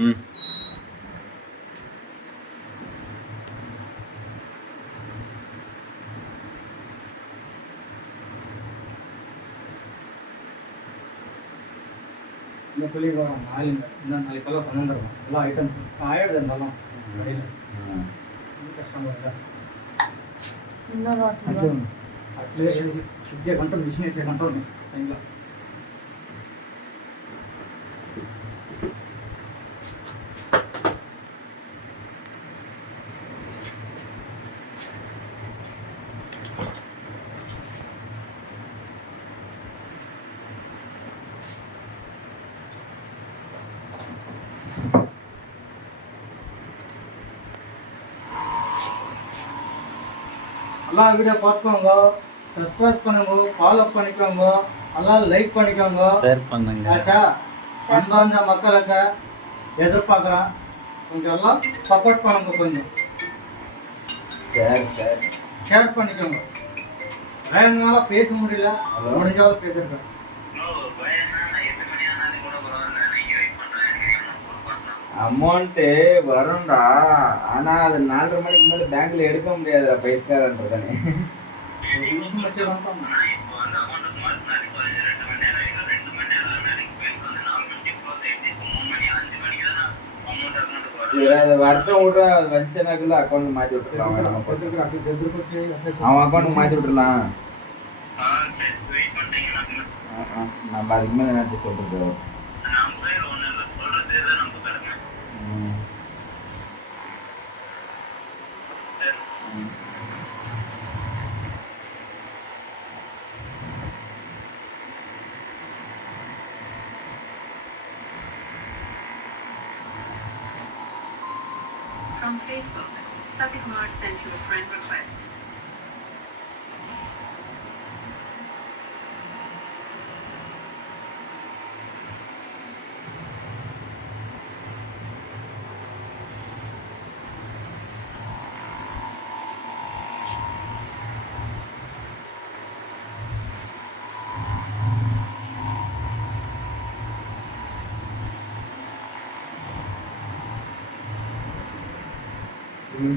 ம். இந்த சொல்லிடுவாங்க ஆளுங்க இந்த நாளைக்கெல்லாம் கொண்டு வந்துடுவோம் எல்லாம் ஐட்டம் ஆயிடுது இருந்தாலும் கடையில் கஷ்டமாக இல்லை ಅಟ್ಲೇ ವಿದ್ಯೆ ಕಂಟ್ರೋಲ್ ಬಿಸ್ನೆಸ್ ಕಂಟ್ರೋಲ್ ಇಲ್ಲ எல்லாம் வீடியோ பார்த்துக்கோங்க, சப்ஸ்கிரைப் பண்ணுங்க, ஃபாலோ பண்ணிக்கோங்க, எல்லாம் லைக் பண்ணிக்கோங்க, ஷேர் பண்ணுங்க. ஆச்சா அன்பார்ந்த மக்களுக்கு எதிர்பார்க்குறேன், கொஞ்சம் எல்லாம் சப்போர்ட் பண்ணுங்க, கொஞ்சம் ஷேர் பண்ணிக்கோங்க. வேணுனால பேச முடியல, முடிஞ்சாலும் பேசுறேன். அமௌண்ட்டு வரும்டா, ஆனா அது 4:30 மணிக்கு மேல பேங்க்ல எடுக்க முடியாதுடா, பைக்காரன்றதானே. சரி, அது வருத்தம் விட்ற, அது வச்சனாக்குள்ள அக்கௌண்ட் மாற்றி விட்டுருலாம். அவன் அக்கௌண்ட்டுக்கு மாற்றி விட்டுருலாம். நம்ம அதுக்கு மேலே என்ன சொல்றது. From Facebook, Sasikumar sent you a friend request. Ini